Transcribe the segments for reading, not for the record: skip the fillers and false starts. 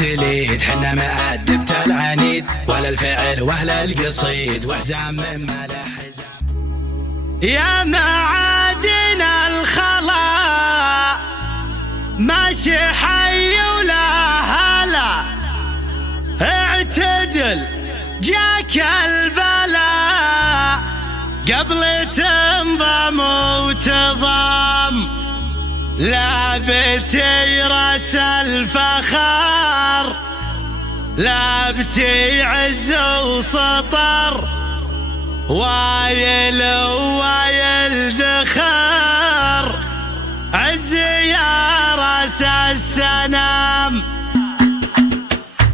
التليد، حنا مأدبة العنيد ولا الفعل ولا القصيد، وحزام من ما له حزام. يا معادن الخلا ماشي حي ولا هلا، اعتدل جاك البلاء قبل تنضم وتضم، لا بتيرس الفخار لا بتي عز وسطر، وايل وايل دخار عز يا راس السنام.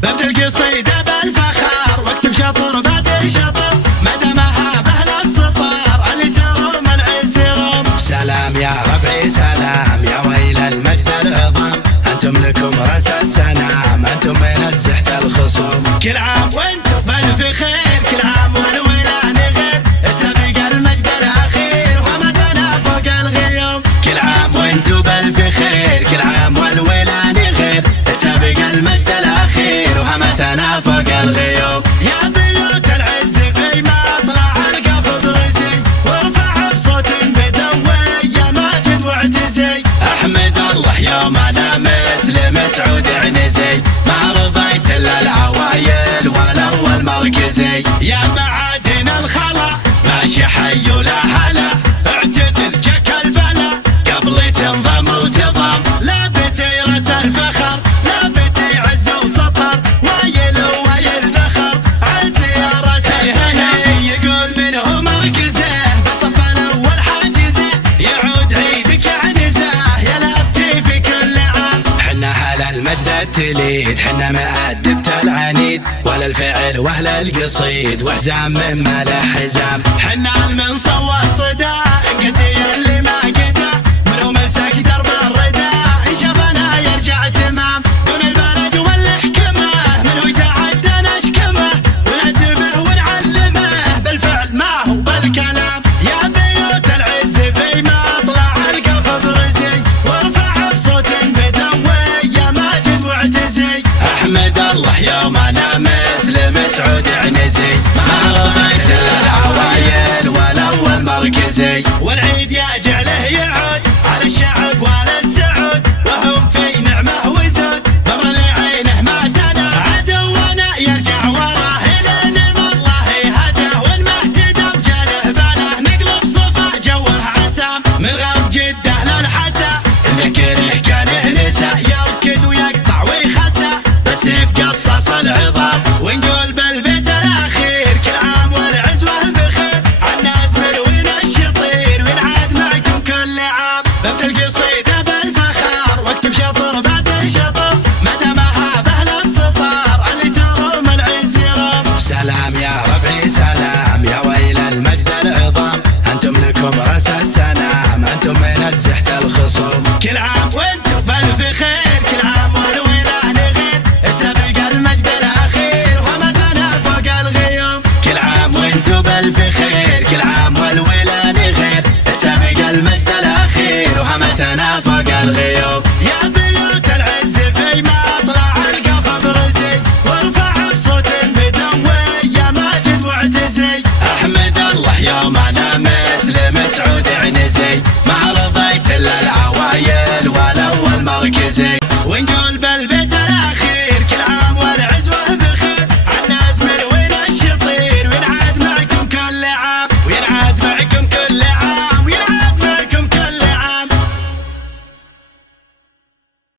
ببدا القصيدة بالفخار واكتب شطر بعد شطر، مدامها بأهل السطار اللي تروم العز روم. سلام يا ربعي سلام يا ويل المجد العظام، انتم لكم راس السنام، انتم من الزحت الخصوم. كل عام وانتم بالف خير، كل عام والولان غير، تسابق المجد الاخير وهمتنا فوق الغيوم. كل عام وانتم بالف خير، كل عام والولان غير، تسابق المجد الاخير وهمتنا فوق الغيوم. يا بيوت العز في مطلع القفض رزي، وارفع بصوت بدوي يا ماجد واعتزي. احمد الله يومنا مسلم سعود عنزي، ما رضيت الا العوايل والاول مركزي. يا معادن الخلا ماشي حي ولا هلا، اعتدل جاك البلا قبل تنضم وتضم، لا بتي راس الفخر لا بتي عز وسطر، وايل وايل دخر عز يا راس السنة. يقول من هو مركزه بالصف الاول حاجزه، يعود عيدك عنزه يا لابتي في كل عام. حنا هلا المجد التليد، حنا مأدبة العنيد ولا الفعل ولا القصيد، وحزام من ما له حزام. حنا المنصب والصدا انقدي اللي ما قدا، منو مسك درب الردى ان شافنا يرجع تمام. دون البلد والحكمه منو يتعدى نشكمه، وندبه ونعلمه بالفعل ما هو بالكلام. يا بيوت العز في مطلع القفض رزي، وارفع بصوت بدوي يا ماجد واعتزي. احمد الله يومنا مسلم سعود عنزي، ما رضيت الا العوايل والاول مركزي. والعيد يا جعله يعود على الشعب وعلى السعود، وهم في نعمه وزود، ضمر لعينه ما تنا عدونا يرجع وراه لين الله هداه، وان ما اهتدى وجاله باله نقلب صفه جوه عسام. من غرب جده للحسا ذكره كان يهنسه، يركد ويقطع ويخسى بالسيف قصص العظام. ونقول بالبيت الاخير كل عام والعزوه بخير، عنا ازمر ونشطير ونعاد معكم كل عام. ببدا القصيده بالفخار واكتب شطر بعد شطر، مدامها باهل السطار اللي تروم العز روم. سلام يا ربعي سلام يا ويل المجد العظام، انتم لكم راس السنام، انتم من الزحت الخصوم. كل عام وانتم بالف خير، كل عام والولان غير، تسابق المجد الاخير وهمتنا فوق الغيوم. كل عام وانتم بالف خير، كل عام والولان غير، تسابق المجد الاخير وهمتنا فوق الغيوم. يا بيوت العز في مطلع القفض رزي، وارفع بصوت بدوي يا ماجد واعتزي. احمد الله يومنا مسلم سعود عنزي،